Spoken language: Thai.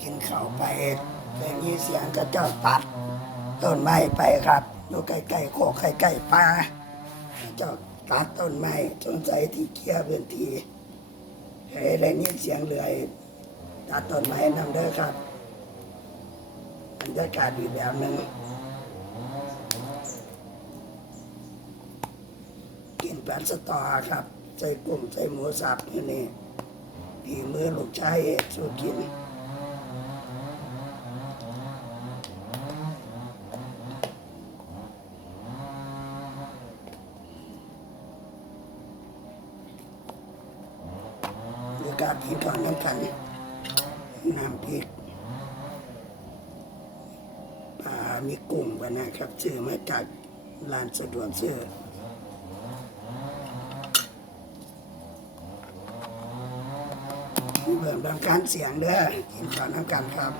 กินข้าวไปได้ยินเสียงกระเจ้าตัดต้นไม้ไปครับ อยู่ใกล้ๆโคกใกล้ๆป่าเจ้าตัดต้นไม้สงสัยที่เกียร์พื้นที่เฮ้ยได้ยินเสียงเลื่อยตัดต้นไม้นำเด้อครับบรรยากาศอีกแบบหนึ่งกินปลาสตอครับ ใส่กุ้งใส่หมูสับนี่นี่ดีมือลูกชายสู้กิน หรือการกินก่อนน้ำกันน้ำพริกปลามีกุ้งไปนะครับ ซื้อมาจากร้านสะดวกซื้อเพิ่มดังการเสียงเด้อกินก่อนน้ำกันครับ